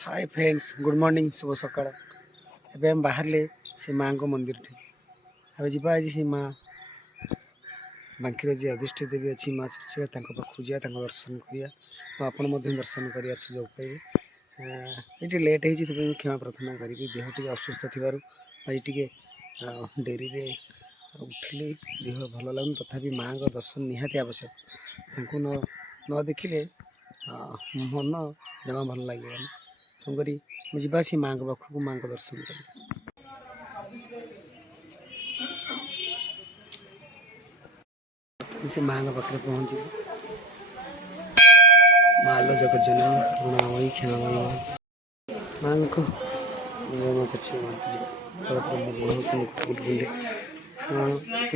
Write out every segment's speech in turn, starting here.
Hi friends, good morning, शुभ सकाळ। एबे हम बाहरले से माँ को मंदिर थे। अब जीवा आज से माँ बांकीर जी अधिष्ठित देवी अच्छी माँ चर्चा पाखु जा दर्शन करिया तो आपण दर्शन कर सुजोग पाइबे। ये लेट हो क्षमा प्रार्थना करी देह टी असुस्थ थी आज टे डेरी उठिली देह भल लगुन तथापि माँ का दर्शन निहाती आवश्यक। न देखिले मन जमा भल लगे तेणुकरी मुझे माँ को पाखक माँ को दर्शन कर से माँ का पाखे पहुँच माँ लो जगत जननी करुणामयी क्षमामयी माँ को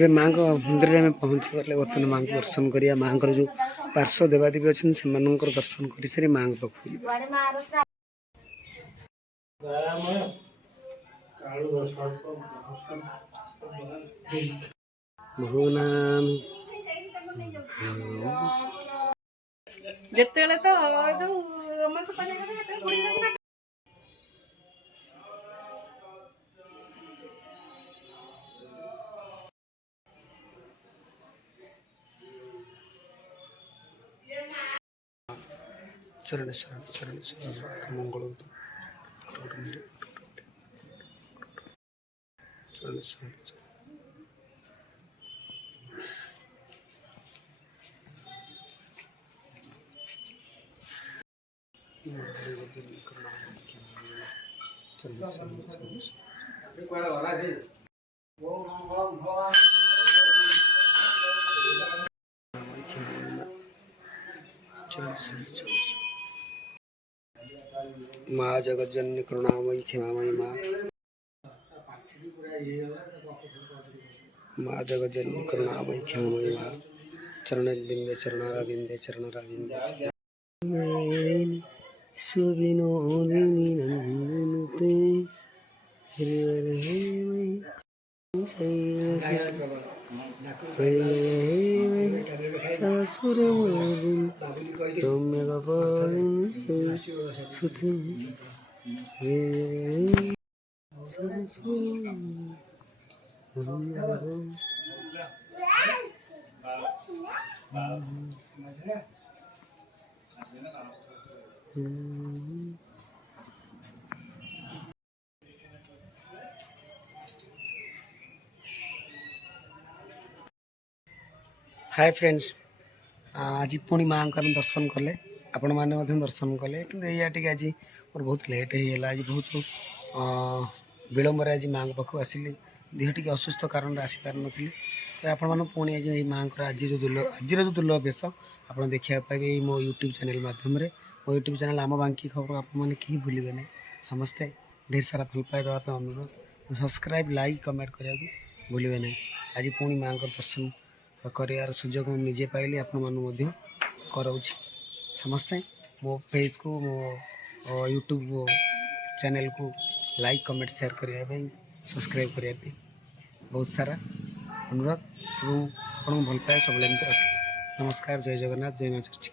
माँ को मंदिर में पहुँची गले बर्तमान माँ को दर्शन करिया। माँ को जो पार्श्व देवादेवी अच्छे से दर्शन कर सारी माँ को पाखु ଯେତେବେଳେ ତ चरण शरण चरण शरण मंगल चरण शरण माँ जगत जननी करुणामयी क्षमामयी माँ जगत जननी करुणामयी क्षमामयी माँ चरण बिंदे चरणारा बिंदे चरणारा बिंदे सुविनोदिनी नंदनते हरिवर हे मई ससुर मोदिन रम्य गपादिन सुति हाय फ्रेंड्स, आज पुणी माँ को दर्शन कले आपण मैंने दर्शन कले कि आज मोर बहुत लेट होगा। आज बहुत विलम्बर आज माँ को पाखु आसिली देह टी असुस्थ कारण आसीपार नी। तो आपण पुणी आज माँ को आज जो दुर्लभ बेश आप देखा पाए मो यूट्यूब चैनल माध्यम मो यूट्यूब चैनल आम बांकी खबर आपने कहीं भूलें नहीं। समस्ते ढेर सारा भल पाए देवाई अनुरोध, सब्सक्राइब लाइक कमेंट करने भूलें नहीं। आज पुणी माँ को दर्शन कर सुजोग निजे पाइली आपण कराऊँ। समस्ते मो पेज को मो यूट्यूब चैनल को लाइक कमेंट शेयर करने सब्सक्राइब करने बहुत सारा अनुरोध और आपको भल पाए सब। नमस्कार, जय जगन्नाथ, जय माँ चर्च।